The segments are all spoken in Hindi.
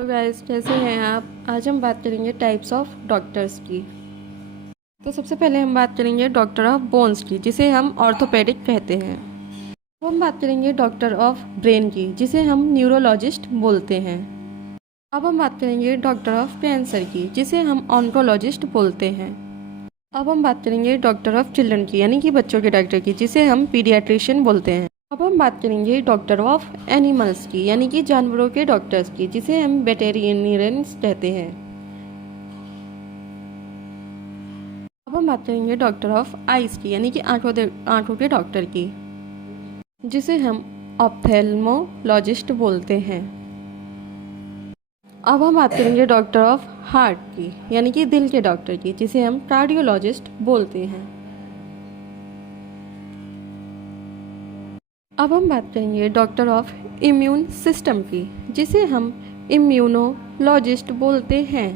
तो गाइस, कैसे हैं आप। आज हम बात करेंगे टाइप्स ऑफ डॉक्टर्स की। तो सबसे पहले हम बात करेंगे डॉक्टर ऑफ बोन्स की, जिसे हम ऑर्थोपेडिक कहते हैं। तो हम बात करेंगे डॉक्टर ऑफ ब्रेन की, जिसे हम न्यूरोलॉजिस्ट बोलते हैं। अब हम बात करेंगे डॉक्टर ऑफ कैंसर की, जिसे हम ऑन्कोलॉजिस्ट बोलते हैं। अब हम बात करेंगे डॉक्टर ऑफ चिल्ड्रन की, यानी कि बच्चों के डॉक्टर की, जिसे हम पीडियाट्रिशियन बोलते हैं। अब हम बात करेंगे डॉक्टर ऑफ एनिमल्स की, यानी कि जानवरों के डॉक्टर्स की, जिसे हम वेटेरिनेरियंस कहते हैं। अब हम बात करेंगे डॉक्टर ऑफ आइज की, यानी कि आंखों के डॉक्टर की, जिसे हम ऑप्थेल्मोलॉजिस्ट बोलते हैं। अब हम बात करेंगे डॉक्टर ऑफ हार्ट की, यानी कि दिल के डॉक्टर की, जिसे हम कार्डियोलॉजिस्ट बोलते हैं। अब हम बात करेंगे डॉक्टर ऑफ इम्यून सिस्टम की, जिसे हम इम्यूनोलॉजिस्ट बोलते हैं।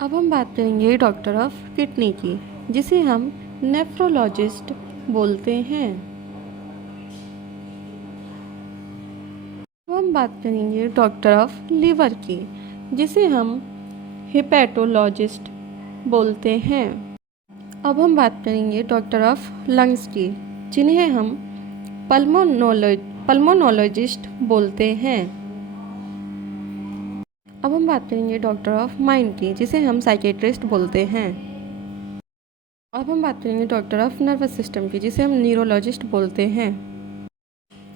अब हम बात करेंगे डॉक्टर ऑफ किडनी की, जिसे हम नेफ्रोलॉजिस्ट बोलते हैं। अब हम बात करेंगे डॉक्टर ऑफ लिवर की, जिसे हम हेपेटोलॉजिस्ट बोलते हैं। अब हम बात करेंगे डॉक्टर ऑफ लंग्स की, जिन्हें हम पल्मोनोलॉजिस्ट बोलते हैं। अब हम बात करेंगे डॉक्टर ऑफ माइंड की, जिसे हम साइकेट्रिस्ट बोलते हैं। अब हम बात करेंगे डॉक्टर ऑफ नर्वस सिस्टम की, जिसे हम न्यूरोलॉजिस्ट बोलते हैं।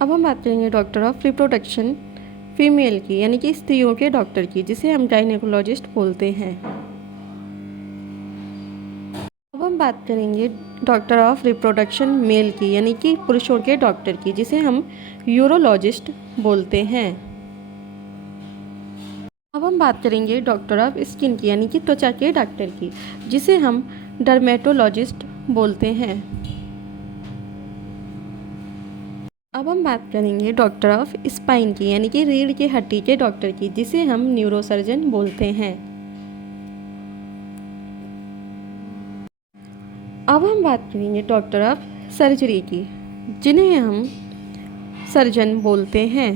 अब हम बात करेंगे डॉक्टर ऑफ रिप्रोडक्शन फीमेल की, यानी कि स्त्रियों के डॉक्टर की, जिसे हम गायनेकोलॉजिस्ट बोलते हैं। अब हम बात करेंगे डॉक्टर ऑफ रिप्रोडक्शन मेल की, यानी कि पुरुषों के डॉक्टर की, जिसे हम यूरोलॉजिस्ट बोलते हैं। अब हम बात करेंगे डॉक्टर ऑफ स्किन की, यानी कि त्वचा के डॉक्टर की, जिसे हम डर्मेटोलॉजिस्ट बोलते हैं। अब हम बात करेंगे डॉक्टर ऑफ स्पाइन की, यानी कि रीढ़ की हड्डी के डॉक्टर की, जिसे हम न्यूरोसर्जन बोलते हैं। अब हम बात करेंगे डॉक्टर ऑफ सर्जरी की, जिन्हें हम सर्जन बोलते हैं।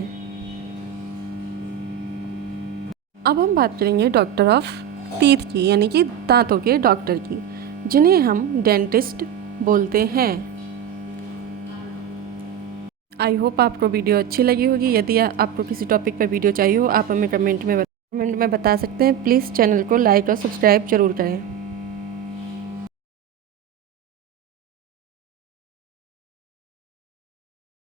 अब हम बात करेंगे डॉक्टर ऑफ टीथ की, यानी कि दांतों के डॉक्टर की, जिन्हें हम डेंटिस्ट बोलते हैं। आई होप आपको वीडियो अच्छी लगी होगी। यदि आपको किसी टॉपिक पर वीडियो चाहिए हो, आप हमें कमेंट में बता सकते हैं। प्लीज़ चैनल को लाइक और सब्सक्राइब जरूर करें।